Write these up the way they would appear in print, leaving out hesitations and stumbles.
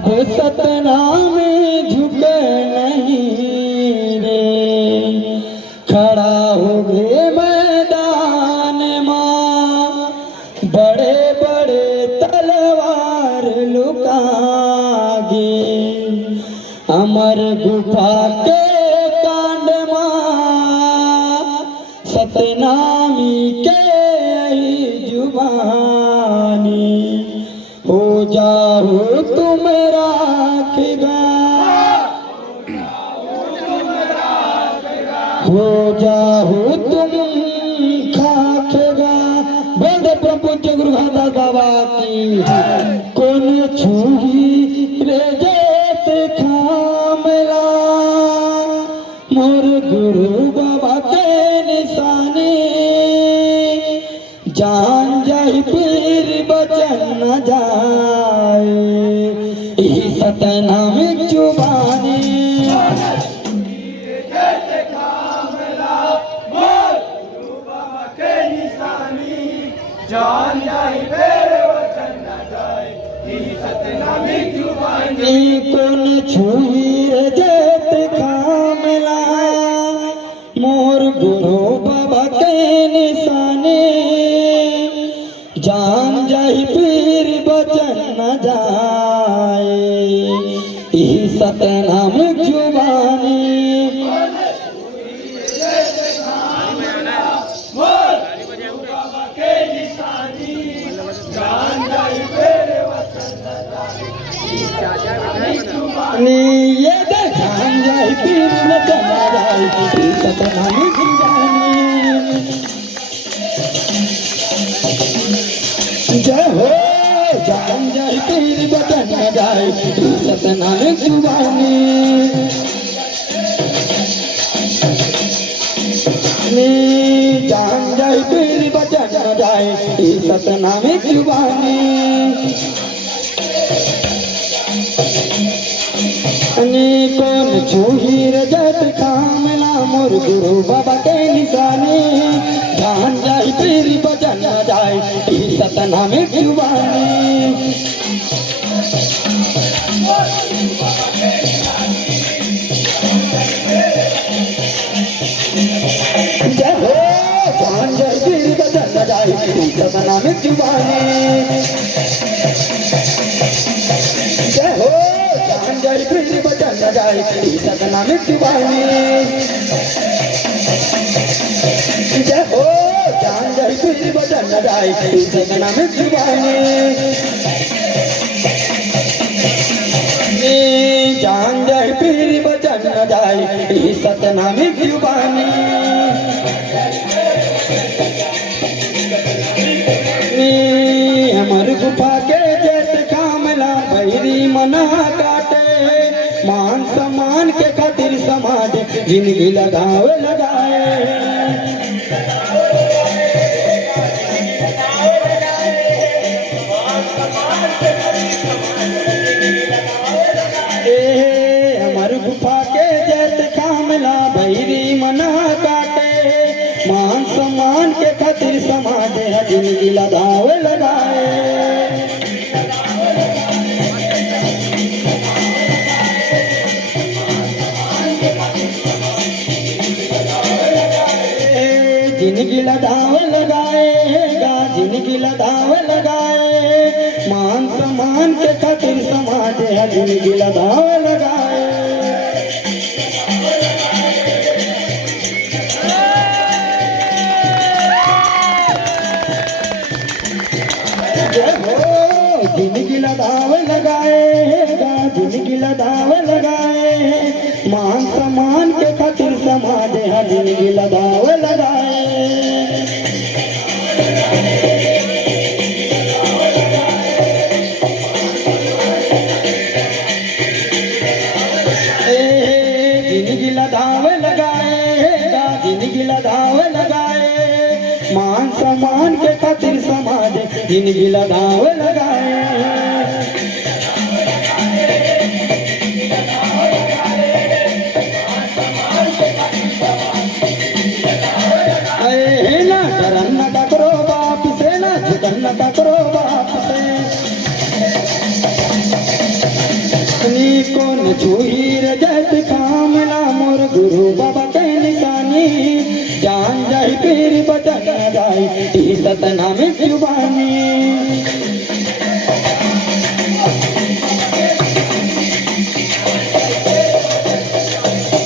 अब सतनाम झुके नहीं रे, खड़ा हो गए मैदान मां, बड़े बड़े तलवार लुकागे, अमर गुफा के कांड मां, सतनामी के जुबानी, हो जाओ तुम राखगा, हो जाओ तुम खाखेगा। बोल प्रभु गुरु दादा की कौन छुही रे जेत खामला, मोर गुरु बाबा के निशानी, जान जाए पीर बचन न जाए, सतनाम जुबानी, जान जाए मेरे वचन न जाए, सतनामी जुबानी। कौन छुई जेत कामला, मोर गुरु बाबा के निशाने, जान जाए पीर बचन न जाए, सतनाम जुबानी। ये जान जाए पीर बचन न जाए, सतनाम जुबानी। जय हो जान जाए पीर बचन न जाए, सतनाम जुबानी। जान जाए पीर बचन न जाए, सतनाम जुबानी। कौन छुही रजत कामला, मोर गुरु बाबा के निशाने, जान जाए पीर बचन न जाए, सतनाम जुबानी। जय हो जान जाए पीर बचन न जाए, सतनाम जुबानी। जय हो जान जाए पीर बचन न जाए, सतनाम जुबानी। जय हो जान जाए पीर बचन न जाए, सतनाम जुबानी। जान जाए पीर बचन न जाए, सतनाम जुबानी। अमर गुफा के जेत कामला, भैरी मना काटे, मान सम्मान के खातिर समाज जिंदगी लगावे लगाए। अमर गुफा के जेत कामला, भैरी मना काटे, मान सम्मान के खातिर समाज जिंदगी लगावे लगाए। जिंदगी लगावे लगाएगा, जिंदगी लगावे लगाए, मान सम्मान के खातिर समाज जिंदगी लगावे लगाए। जिंदगी लगावे लगाएगा, जिंदगी लगावे लगाए, मान सम्मान के खातिर समाज जिंदगी लगावे लगाए। जिंदगी लगावे लगाएगा, जिंदगी लगावे लगाए, मान सम्मान के खातिर समाज जिंदगी लगावे लगाए। ना डरन न करो बाप से, ना झुकन न करो बाप से, कौन छुही रजत कामला मोर गुरु बाबा के निशानी जान जाए फिर बचन न जाए ई सतनाम जुबानी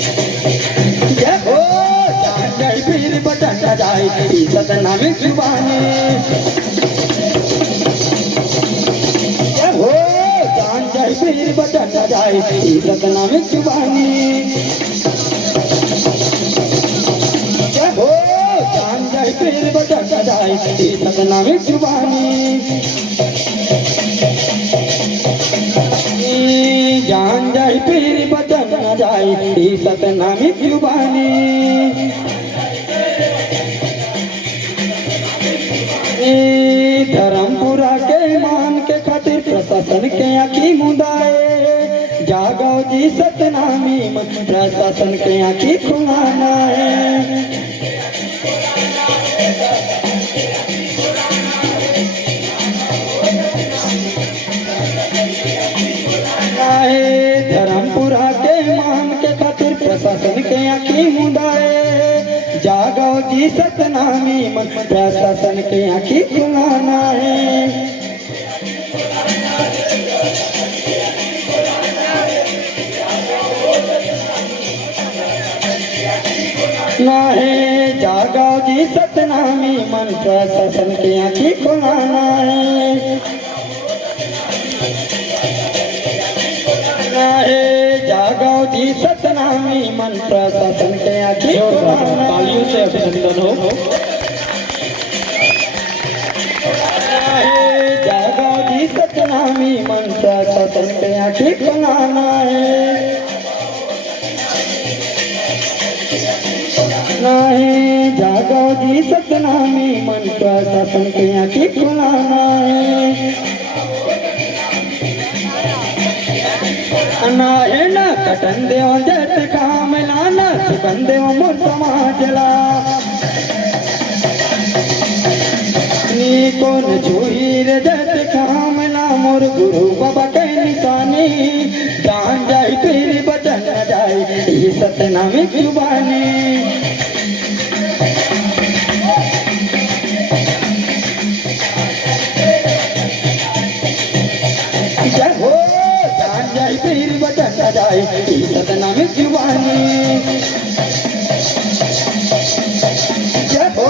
जय हो जान जाए फिर बचन न जाए ई सतनाम जुबानी जय हो जान जाए फिर बचन न जाए ई सतनाम जुबानी जय हो जान जाए फिर बचन न जाए ई सतनाम जुबानी जान जाए फिर बचन न जाए ई सतनाम जुबानी धर्मपुरा के मान के खातिर प्रशासन के आँखी मुदाए जागो जी सतनामी प्रशासन के आँखी खुलाना है धर्मपुरा के मान के खातिर प्रशासन के आँखी मुदाए जागो जी सतनामी प्रशासन के आँखी खुलाना है ना है जागो जी सतनामी प्रशासन के आँखी खुलाना है जागो जी सतनामी प्रशासन के आँखी तालियों से अभिनंदन हो। जागो जी सतनामी प्रशासन के आँखी खुलाना है जागो जी सतनामी प्रशासन के आँखी खुलाना है ना है ना कटन देव जट कामला ना सुकन देव मोर समाजला नी कौन छुही रे जट कामला मोर गुरु बाबा के निशानी जान जाए फिर बचन न जाए ई सतनाम जुबानी जय हो जान जाए फिर बचन न जाए ई सतनाम जुबानी जय हो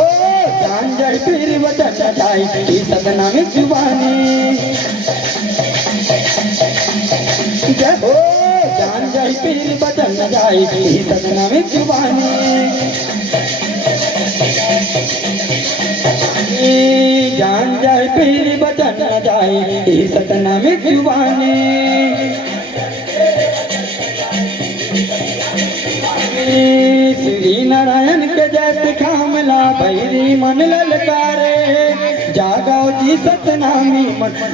जान जाए फिर बचन न जाए ई सतनाम जुबानी जय हो जान जाए फिर बचन न जाए ई सतनाम जुबानी जान जाए फिर बचन न जाए ई सतनाम जुबानी श्री नारायण के जैसे कामला भैरी मन ललकारे जागो जी सतनामी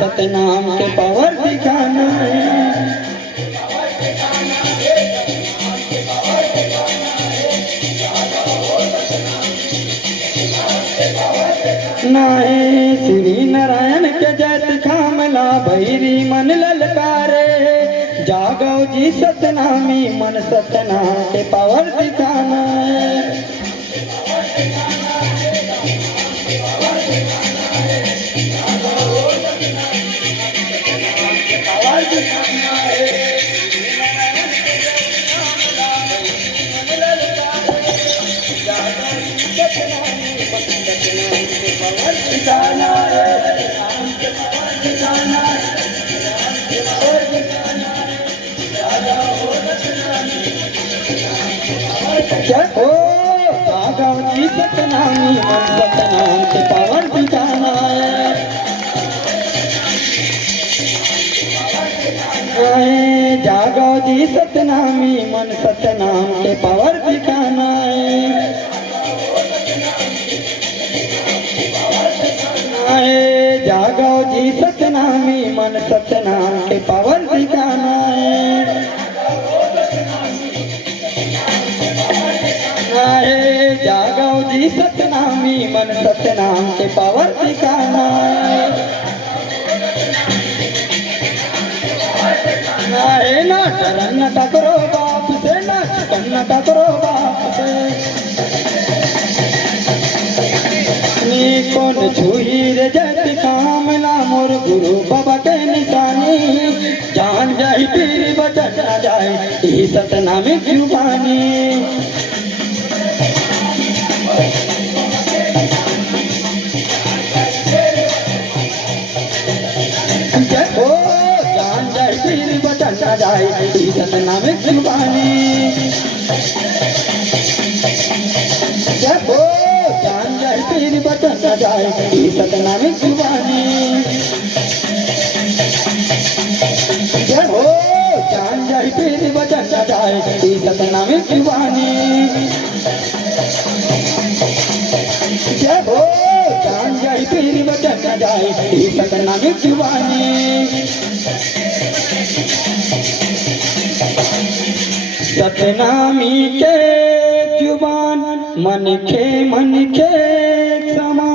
सतनाम के पावर दिखाना नाहे श्री नारायण के जैसे कामला भैरी मन ललकारे जागो जी सतनामी सतनाम के पावर दिखाना जय हो जागो जी सतनामी सतनाम के पावर दिखाना है जागो जी सतनामी सतनाम के पावर दिखाना है जागो जी सतनामी सतनाम के पावर दिखाना है जागो जी सतनामी सतनाम के पावर दिखाना है ना नाच करो बाप से, नाच करो बाप से। कौन छुई रे जट कामला मोर गुरु बाबा के निशानी, जान जाई पीर बचन न जाए ई सतनाम जुबानी। जय हो जान जाई पीर बचन न जाए ई सतनाम जुबानी। जय हो जान जाए पीर बचन न जाए ई सतनाम जुबानी। जय हो जान जाए पीर बचन न जाए ई सतनाम जुबानी। जय हो जान जाए पीर बचन न जाए ई सतनाम जुबानी। सतनामी के जुबान मन के समान।